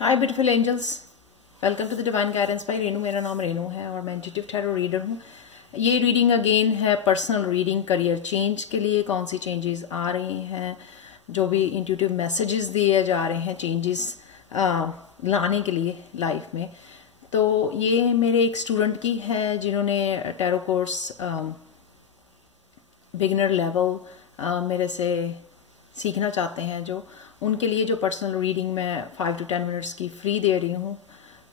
Hi beautiful angels, welcome to the divine guidance by Renu. मेरा नाम रेनू है और मैं इंट्यूटिव टैरो रीडर हूँ। ये रीडिंग अगेन है पर्सनल रीडिंग, करियर चेंज के लिए कौन सी चेंजेस आ रही हैं, जो भी इंट्यूटिव मैसेजेस दिए जा रहे हैं चेंजेस लाने के लिए लाइफ में। तो ये मेरे एक स्टूडेंट की है जिन्होंने टैरो कोर्स बिगिनर लेवल मेरे से सीखना चाहते हैं, जो उनके लिए जो पर्सनल रीडिंग मैं 5 to 10 मिनट्स की फ्री दे रही हूँ।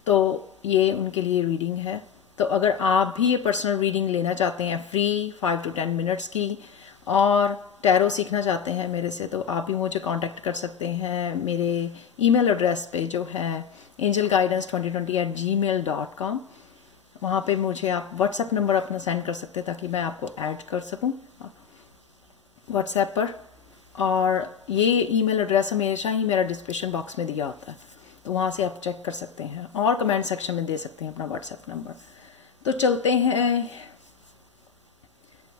तो ये उनके लिए रीडिंग है। तो अगर आप भी ये पर्सनल रीडिंग लेना चाहते हैं फ्री 5 to 10 मिनट्स की और टैरो सीखना चाहते हैं मेरे से, तो आप भी मुझे कांटेक्ट कर सकते हैं मेरे ईमेल एड्रेस पे जो है angelguidance2020@gmail.com। वहाँ पे मुझे आप व्हाट्सएप नंबर अपना सेंड कर सकते हैं ताकि मैं आपको ऐड कर सकूँ व्हाट्सएप पर। और ये ईमेल एड्रेस हमेशा ही मेरा डिस्क्रिप्शन बॉक्स में दिया होता है, तो वहाँ से आप चेक कर सकते हैं और कमेंट सेक्शन में दे सकते हैं अपना व्हाट्सएप नंबर। तो चलते हैं।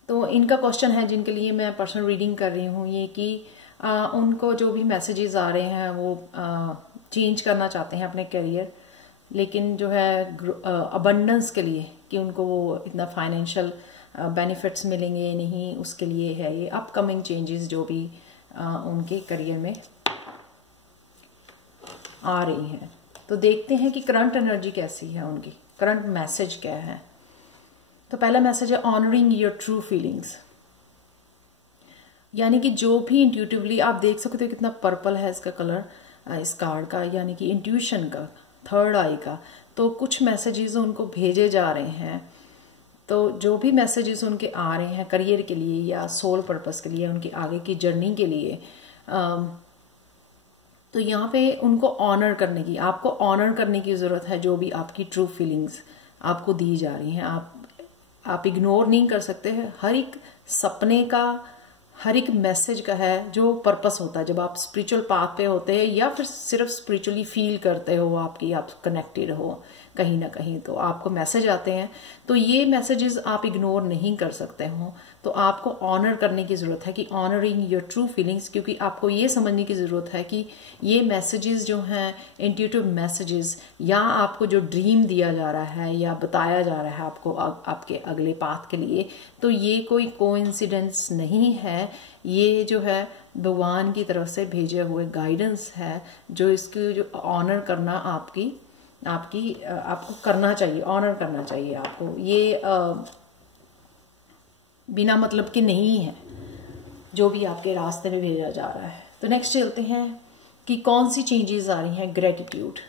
तो इनका क्वेश्चन है जिनके लिए मैं पर्सनल रीडिंग कर रही हूँ ये कि उनको जो भी मैसेजेस आ रहे हैं वो चेंज करना चाहते हैं अपने करियर, लेकिन जो है अबंडेंस के लिए कि उनको वो इतना फाइनेंशियल बेनिफिट्स मिलेंगे नहीं, उसके लिए है ये अपकमिंग चेंजेस जो भी उनके करियर में आ रही हैं। तो देखते हैं कि करंट एनर्जी कैसी है, उनकी करंट मैसेज क्या है। तो पहला मैसेज है ऑनरिंग योर ट्रू फीलिंग्स, यानी कि जो भी इंट्यूटिवली आप देख सकते हो कितना पर्पल है इसका कलर इस कार्ड का, यानी कि इंट्यूशन का, थर्ड आई का। तो कुछ मैसेजेस उनको भेजे जा रहे हैं। तो जो भी मैसेजेस उनके आ रहे हैं करियर के लिए या सोल पर्पस के लिए, उनकी आगे की जर्नी के लिए, तो यहाँ पे उनको ऑनर करने की, आपको ऑनर करने की ज़रूरत है। जो भी आपकी ट्रू फीलिंग्स आपको दी जा रही हैं आप इग्नोर नहीं कर सकते हैं। हर एक सपने का, हर एक मैसेज का है जो पर्पस होता है। जब आप स्पिरिचुअल पाथ पे होते हैं या फिर सिर्फ स्पिरिचुअली फील करते हो आपकी, आप कनेक्टेड हो कहीं ना कहीं, तो आपको मैसेज आते हैं। तो ये मैसेजेस आप इग्नोर नहीं कर सकते हो। तो आपको ऑनर करने की ज़रूरत है कि ऑनरिंग योर ट्रू फीलिंग्स, क्योंकि आपको ये समझने की ज़रूरत है कि ये मैसेजेस जो हैं इंट्यूटिव मैसेजेस, या आपको जो ड्रीम दिया जा रहा है या बताया जा रहा है आपको आपके अगले पाथ के लिए, तो ये कोई कोइंसिडेंस नहीं है। ये जो है भगवान की तरफ से भेजे हुए गाइडेंस है, जो इसकी जो ऑनर करना आपको करना चाहिए, ऑनर करना चाहिए आपको। ये बिना मतलब के नहीं है जो भी आपके रास्ते में भेजा जा रहा है। तो नेक्स्ट चलते हैं कि कौन सी चेंजेस आ रही हैं। ग्रेटिट्यूड।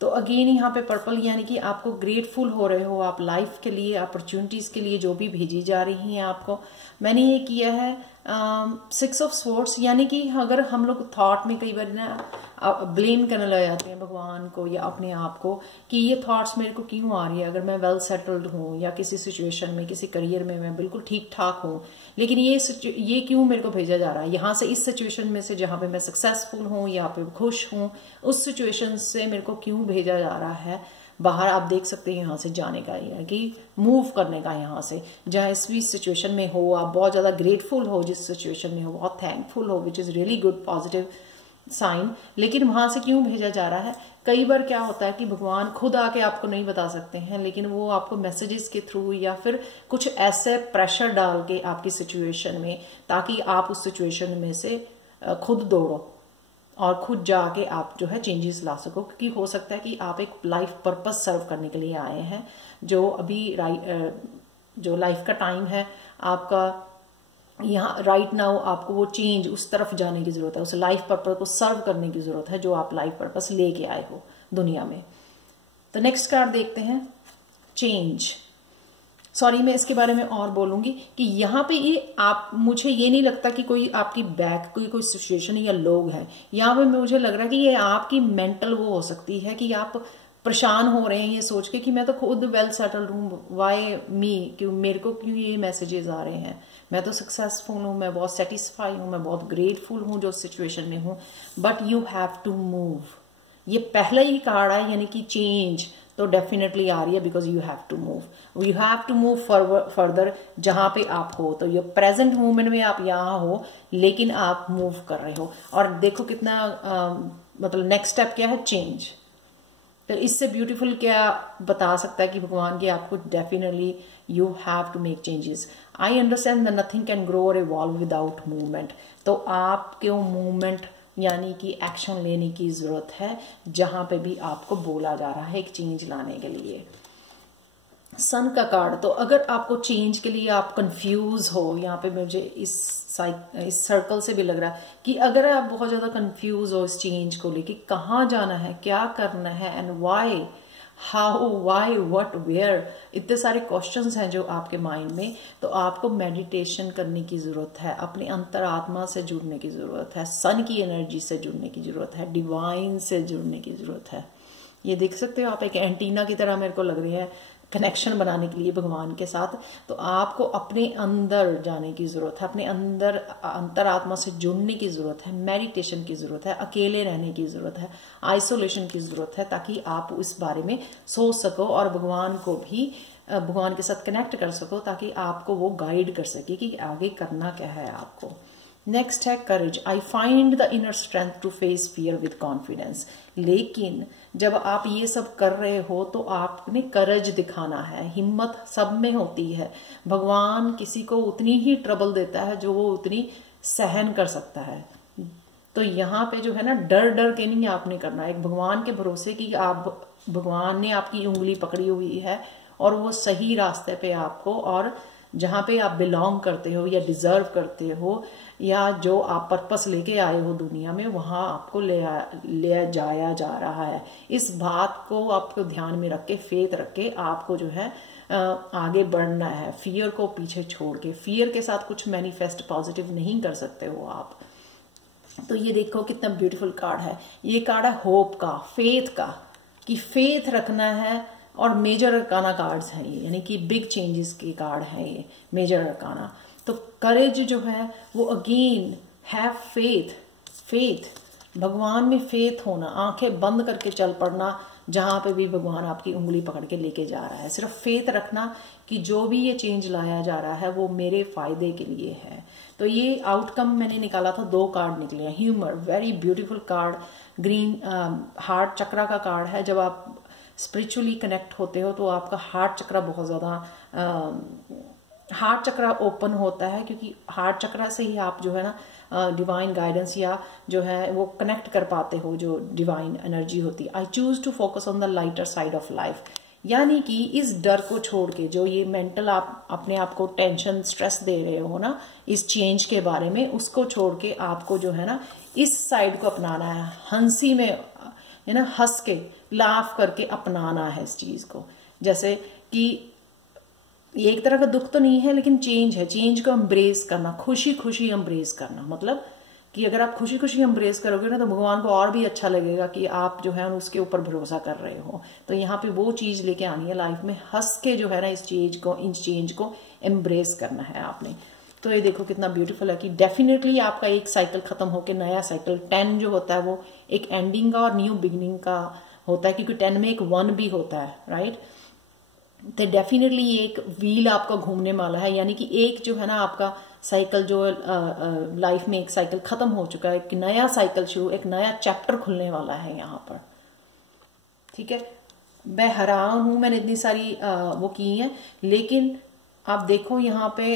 तो अगेन यहाँ पे पर्पल, यानी कि आपको ग्रेटफुल हो रहे हो आप लाइफ के लिए, अपॉर्चुनिटीज के लिए जो भी भेजी जा रही हैं आपको। मैंने ये किया है 6 of Swords, यानी कि अगर हम लोग थॉट में कई बार ना ब्लेम करने लग जाते हैं भगवान को या अपने आप को कि ये थॉट्स मेरे को क्यों आ रही है, अगर मैं वेल सेटल्ड हूँ या किसी सिचुएशन में, किसी करियर में मैं बिल्कुल ठीक ठाक हूँ, लेकिन ये क्यों मेरे को भेजा जा रहा है यहाँ से, इस सिचुएशन में से जहाँ पे मैं सक्सेसफुल हूँ या पे खुश हूँ, उस सिचुएशन से मेरे को क्यों भेजा जा रहा है बाहर। आप देख सकते हैं यहाँ से जाने का, या कि मूव करने का, यहाँ से जहाँ इस भी सिचुएशन में हो आप बहुत ज़्यादा ग्रेटफुल हो, जिस सिचुएशन में हो बहुत थैंकफुल हो, which is really good positive sign, लेकिन वहाँ से क्यों भेजा जा रहा है। कई बार क्या होता है कि भगवान खुद आके आपको नहीं बता सकते हैं, लेकिन वो आपको मैसेजेस के थ्रू या फिर कुछ ऐसे प्रेशर डाल के आपकी सिचुएशन में, ताकि आप उस सिचुएशन में से खुद दौड़ो और खुद जाके आप जो है चेंजेस ला सको। क्योंकि हो सकता है कि आप एक लाइफ पर्पस सर्व करने के लिए आए हैं, जो अभी जो लाइफ का टाइम है आपका, यहाँ राइट नाउ आपको वो चेंज उस तरफ जाने की जरूरत है, उस लाइफ पर्पस को सर्व करने की जरूरत है जो आप लाइफ पर्पस लेके आए हो दुनिया में। तो नेक्स्ट कार्ड देखते हैं, चेंज। सॉरी, मैं इसके बारे में और बोलूंगी कि यहाँ पे ये आप, मुझे ये नहीं लगता कि कोई आपकी बैक कोई सिचुएशन या लोग है। यहाँ पे मुझे लग रहा है कि ये आपकी मेंटल वो हो सकती है कि आप परेशान हो रहे हैं ये सोच के कि मैं तो खुद वेल सेटल्ड हूँ, वाई मी, क्यों मेरे को क्यों ये मैसेजेस आ रहे हैं, मैं तो सक्सेसफुल हूँ, मैं बहुत सेटिस्फाई हूँ, मैं बहुत ग्रेटफुल हूँ जो सिचुएशन में हूँ, but you have to move. ये पहला ही कार्ड है, यानी कि चेंज। तो डेफिनेटली आ रही है, because you have to move further जहां पे आप हो। तो ये प्रेजेंट मोमेंट में आप यहाँ हो, लेकिन आप मूव कर रहे हो। और देखो कितना मतलब नेक्स्ट स्टेप क्या है, चेंज। तो इससे ब्यूटीफुल क्या बता सकता है कि भगवान की आपको definitely you have to make changes. I understand that nothing can grow और इवॉल्व विदाउट मूवमेंट। तो आपको मूवमेंट यानी कि एक्शन लेने की जरूरत है, जहां पे भी आपको बोला जा रहा है एक चेंज लाने के लिए। सन का कार्ड, तो अगर आपको चेंज के लिए आप कंफ्यूज हो, यहाँ पे मुझे इस सर्कल से भी लग रहा है कि अगर आप बहुत ज्यादा कंफ्यूज हो इस चेंज को लेके, कहाँ जाना है, क्या करना है, and why, how, why, what, where, इतने सारे क्वेश्चंस हैं जो आपके माइंड में, तो आपको मेडिटेशन करने की जरूरत है, अपने अंतरात्मा से जुड़ने की जरूरत है, सन की एनर्जी से जुड़ने की जरूरत है, डिवाइन से जुड़ने की जरूरत है। ये देख सकते हो आप, एक एंटीना की तरह मेरे को लग रही है कनेक्शन बनाने के लिए भगवान के साथ। तो आपको अपने अंदर जाने की जरूरत है, अपने अंदर अंतरात्मा से जुड़ने की जरूरत है, मेडिटेशन की जरूरत है, अकेले रहने की जरूरत है, आइसोलेशन की जरूरत है, ताकि आप इस बारे में सोच सको और भगवान को भी भगवान के साथ कनेक्ट कर सको, ताकि आपको वो गाइड कर सके कि आगे करना क्या है आपको। नेक्स्ट है courage. I find the inner strength to face fear with confidence. लेकिन जब आप ये सब कर रहे हो तो आपने करज दिखाना है। हिम्मत सब में होती है। भगवान किसी को उतनी ही ट्रबल देता है जो वो उतनी सहन कर सकता है। तो यहाँ पे जो है ना, डर डर के नहीं आपने करना, एक भगवान के भरोसे कि आप, भगवान ने आपकी उंगली पकड़ी हुई है और वो सही रास्ते पे आपको, और जहां पे आप बिलोंग करते हो या डिजर्व करते हो, या जो आप पर्पस लेके आए हो दुनिया में, वहां आपको ले जाया जा रहा है। इस बात को आपको ध्यान में रख के, फेथ रख के आपको जो है आगे बढ़ना है, फियर को पीछे छोड़ के। फियर के साथ कुछ मैनिफेस्ट पॉजिटिव नहीं कर सकते हो आप। तो ये देखो कितना ब्यूटीफुल कार्ड है। ये कार्ड है होप का, फेथ का, कि फेथ रखना है। और मेजर अरकाना कार्ड्स हैं ये, यानी कि बिग चेंजेस के कार्ड हैं ये मेजर अरकाना। तो करेज जो है वो अगेन हैव फेथ, भगवान में फेथ होना, आंखें बंद करके चल पड़ना जहां पे भी भगवान आपकी उंगली पकड़ के लेके जा रहा है। सिर्फ फेथ रखना कि जो भी ये चेंज लाया जा रहा है वो मेरे फायदे के लिए है। तो ये आउटकम मैंने निकाला था, 2 कार्ड निकले हैं। Humour, very beautiful card, green heart chakra का कार्ड है। जब आप स्पिरिचुअली कनेक्ट होते हो तो आपका हार्ट चक्रा बहुत ज्यादा हार्ट चक्रा ओपन होता है, क्योंकि हार्ट चक्रा से ही आप जो है ना डिवाइन गाइडेंस या जो है वो कनेक्ट कर पाते हो, जो डिवाइन एनर्जी होती है। I choose to focus on the lighter side of life, यानी कि इस डर को छोड़ के, जो ये मेंटल आप अपने आप को टेंशन स्ट्रेस दे रहे हो ना इस चेंज के बारे में, उसको छोड़ के आपको जो है ना इस साइड को अपनाना है। हंसी में है ना, हंस के लाफ करके अपनाना है इस चीज को। जैसे कि ये एक तरह का दुख तो नहीं है, लेकिन चेंज है, चेंज को एम्ब्रेस करना, खुशी खुशी एम्ब्रेस करना। मतलब कि अगर आप खुशी खुशी एम्ब्रेस करोगे ना तो भगवान को और भी अच्छा लगेगा कि आप जो है उसके ऊपर भरोसा कर रहे हो। तो यहाँ पे वो चीज लेके आनी है लाइफ में, हंस के जो है ना इस चेंज को एम्ब्रेस करना है आपने। तो ये देखो कितना ब्यूटीफुल है कि डेफिनेटली आपका एक साइकिल खत्म होकर नया साइकिल 10 जो होता है वो एक एंडिंग का और न्यू बिगिनिंग का होता है, क्योंकि 10 में एक 1 भी होता है, राइट। तो डेफिनेटली एक व्हील आपका घूमने वाला है, यानी कि एक जो है ना आपका साइकिल जो लाइफ में एक साइकिल खत्म हो चुका है, एक नया साइकिल शुरू, एक नया चैप्टर खुलने वाला है यहाँ पर। ठीक है, मैं हैरान हूं, मैंने इतनी सारी वो की है, लेकिन आप देखो यहाँ पे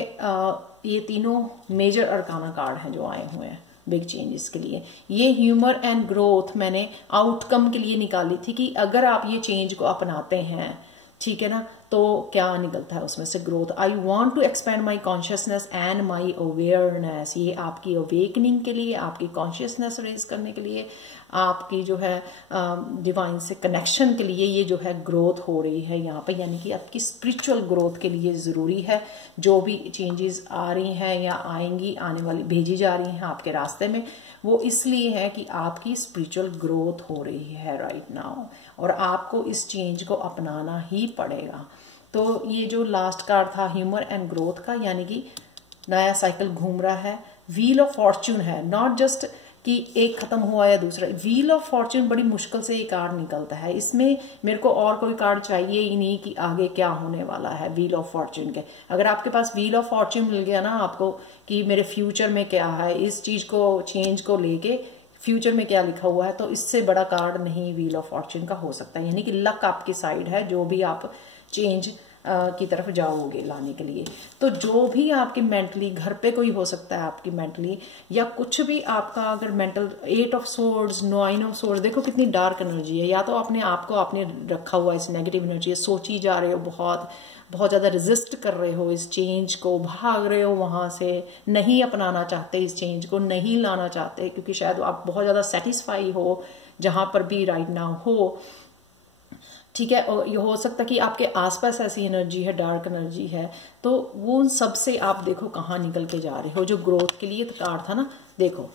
ये तीनों मेजर अरकाना कार्ड हैं जो आए हुए हैं बिग चेंजेस के लिए। ये ह्यूमर एंड ग्रोथ मैंने आउटकम के लिए निकाली थी कि अगर आप ये चेंज को अपनाते हैं, ठीक है ना, तो क्या निकलता है उसमें से growth. I want to expand my consciousness and my awareness. ये आपकी अवेकनिंग के लिए, आपकी कॉन्शियसनेस रेज करने के लिए, आपकी जो है डिवाइन से कनेक्शन के लिए ये जो है ग्रोथ हो रही है यहाँ पे, यानी कि आपकी स्पिरिचुअल ग्रोथ के लिए जरूरी है। जो भी चेंजेस आ रही हैं या आएंगी, आने वाली भेजी जा रही हैं आपके रास्ते में, वो इसलिए है कि आपकी स्पिरिचुअल ग्रोथ हो रही है राइट नाउ, और आपको इस चेंज को अपनाना ही पड़ेगा। तो ये जो लास्ट कार्ड था ह्यूमर एंड ग्रोथ का, यानी कि नया साइकिल घूम रहा है, व्हील ऑफ फॉर्च्यून है, नॉट जस्ट कि एक खत्म हुआ या दूसरा। व्हील ऑफ फॉर्च्यून बड़ी मुश्किल से ये कार्ड निकलता है, इसमें मेरे को और कोई कार्ड चाहिए ही नहीं कि आगे क्या होने वाला है व्हील ऑफ फॉर्च्यून के। अगर आपके पास व्हील ऑफ फॉर्च्यून मिल गया ना आपको कि मेरे फ्यूचर में क्या है, इस चीज को चेंज को लेके फ्यूचर में क्या लिखा हुआ है, तो इससे बड़ा कार्ड नहीं व्हील ऑफ फॉर्च्यून का हो सकता है। यानी कि लक आपकी साइड है, जो भी आप चेंज की तरफ जाओगे लाने के लिए। तो जो भी आपके मेंटली घर पे कोई हो सकता है आपकी मेंटली, या कुछ भी आपका अगर mental 8 of swords 9 of swords, देखो कितनी डार्क एनर्जी है। या तो अपने आप को आपने रखा हुआ इस नेगेटिव एनर्जी, सोची जा रहे हो, बहुत बहुत ज्यादा रेजिस्ट कर रहे हो इस चेंज को, भाग रहे हो वहां से, नहीं अपनाना चाहते इस चेंज को, नहीं लाना चाहते, क्योंकि शायद आप बहुत ज्यादा सेटिस्फाई हो जहां पर भी राइट नाउ हो। ठीक है, और ये हो सकता है कि आपके आसपास ऐसी एनर्जी है, डार्क एनर्जी है, तो वो उन सब से आप देखो कहाँ निकल के जा रहे हो। जो ग्रोथ के लिए कार्ड था ना, देखो,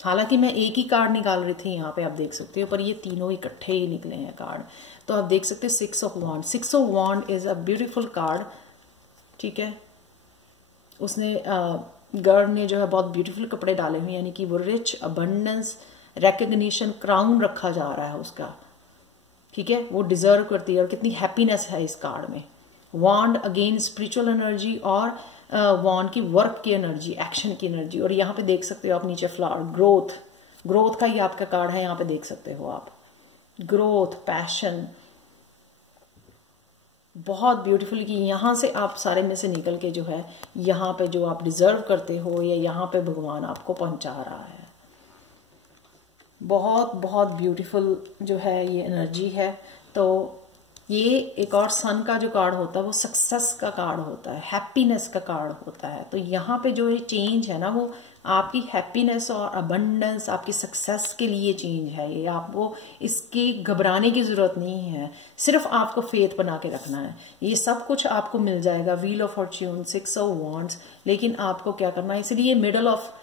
हालांकि मैं एक ही कार्ड निकाल रही थी यहाँ पे, आप देख सकते हो, पर ये तीनों इकट्ठे ही निकले हैं कार्ड। तो आप देख सकते हो 6 of wand. 6 of wand is a beautiful card. ठीक है, उसने गर्ल ने जो है बहुत ब्यूटीफुल कपड़े डाले हुए, यानी कि वो रिच, अबंडेंस, रिकग्निशन, क्राउन रखा जा रहा है उसका। ठीक है, वो डिजर्व करती है, और कितनी हैप्पीनेस है इस कार्ड में। वॉन्ड अगेन स्पिरिचुअल एनर्जी, और वॉन्ड की वर्क की एनर्जी, एक्शन की एनर्जी। और यहाँ पे देख सकते हो आप नीचे फ्लावर, ग्रोथ, ग्रोथ का ही आपका कार्ड है, यहाँ पे देख सकते हो आप, ग्रोथ, पैशन, बहुत ब्यूटीफुल कि यहाँ से आप सारे में से निकल के जो है यहाँ पे जो आप डिजर्व करते हो, या यहाँ पे भगवान आपको पहुंचा रहा है। बहुत बहुत ब्यूटीफुल जो है ये एनर्जी है। तो ये एक और सन का जो कार्ड होता है वो सक्सेस का कार्ड होता है, हैप्पीनेस का कार्ड होता है। तो यहाँ पे जो ये चेंज है ना, वो आपकी हैप्पीनेस और अबंडेंस, आपकी सक्सेस के लिए चेंज है ये। आपको इसकी घबराने की जरूरत नहीं है, सिर्फ आपको फेथ बना के रखना है। ये सब कुछ आपको मिल जाएगा, wheel of Fortune, 6 of wands. लेकिन आपको क्या करना है, इसलिए मिडल ऑफ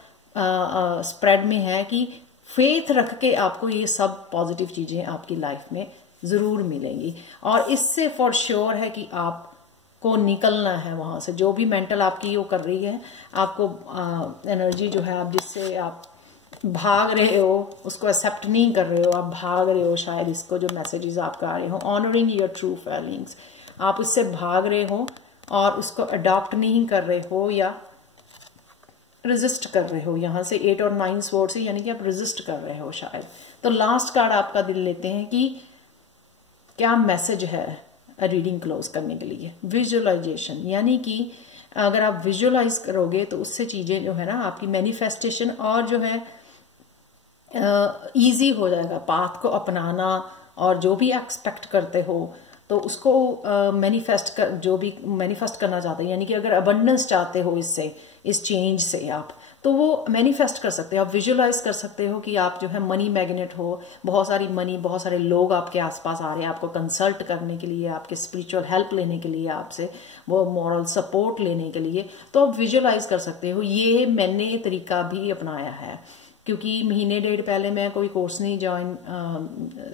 स्प्रेड में है कि फेथ रख के आपको ये सब पॉजिटिव चीजें आपकी लाइफ में जरूर मिलेंगी। और इससे फॉर श्योर है कि आपको निकलना है वहां से, जो भी मेंटल आपकी वो कर रही है आपको एनर्जी जो है, आप जिससे आप भाग रहे हो, उसको एक्सेप्ट नहीं कर रहे हो, आप भाग रहे हो शायद, इसको जो मैसेजेस आपको आ रहे हो, ऑनरिंग योर ट्रू फीलिंग्स, आप उससे भाग रहे हो और उसको अडॉप्ट नहीं कर रहे हो, या रेजिस्ट कर रहे हो। यहां से 8 और 9 स्वॉर्ड से, यानी कि आप रेजिस्ट कर रहे हो शायद। तो लास्ट कार्ड आपका दिल लेते हैं कि क्या मैसेज है रीडिंग क्लोज करने के लिए। विजुअलाइजेशन, यानी कि अगर आप विजुअलाइज करोगे तो उससे चीजें जो है ना आपकी मैनिफेस्टेशन और जो है इजी हो जाएगा पाथ को अपनाना, और जो भी एक्सपेक्ट करते हो तो उसको मैनिफेस्ट कर, जो भी मैनिफेस्ट करना चाहते हैं, यानी कि अगर अबंडेंस चाहते हो इससे, इस चेंज से आप, तो वो मैनिफेस्ट कर सकते हो। आप विजुअलाइज कर सकते हो कि आप जो है मनी मैग्नेट हो, बहुत सारी मनी, बहुत सारे लोग आपके आसपास आ रहे हैं आपको कंसल्ट करने के लिए, आपके स्पिरिचुअल हेल्प लेने के लिए, आपसे वो मॉरल सपोर्ट लेने के लिए। तो आप विजुअलाइज कर सकते हो। ये मैंने तरीका भी अपनाया है, क्योंकि महीने डेढ़ पहले मैं कोई कोर्स नहीं ज्वाइन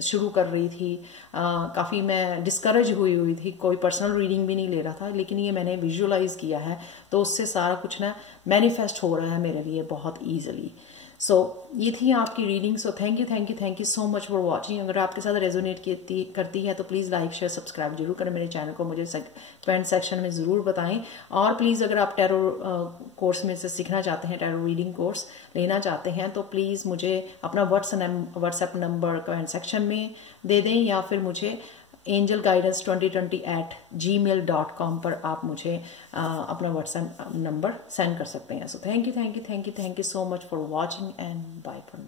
शुरू कर रही थी, काफ़ी मैं डिस्करेज हुई थी, कोई पर्सनल रीडिंग भी नहीं ले रहा था, लेकिन ये मैंने विजुअलाइज किया है, तो उससे सारा कुछ ना मैनिफेस्ट हो रहा है मेरे लिए बहुत ईजिली। सो ये थी आपकी reading. So thank you so much for watching. अगर आपके साथ रेजोनेट करती है तो प्लीज़ लाइक शेयर सब्सक्राइब जरूर करें मेरे चैनल को, मुझे कमेंट सेक्शन में ज़रूर बताएं। और प्लीज़ अगर आप टैरो कोर्स में से सीखना चाहते हैं, टैरो रीडिंग कोर्स लेना चाहते हैं, तो प्लीज़ मुझे अपना व्हाट्सएप नंबर कमेंट सेक्शन में दे दें, या फिर मुझे angelguidance2020@gmail.com पर आप मुझे अपना व्हाट्सएप नंबर सेंड कर सकते हैं। So thank you so much for watching and bye for now.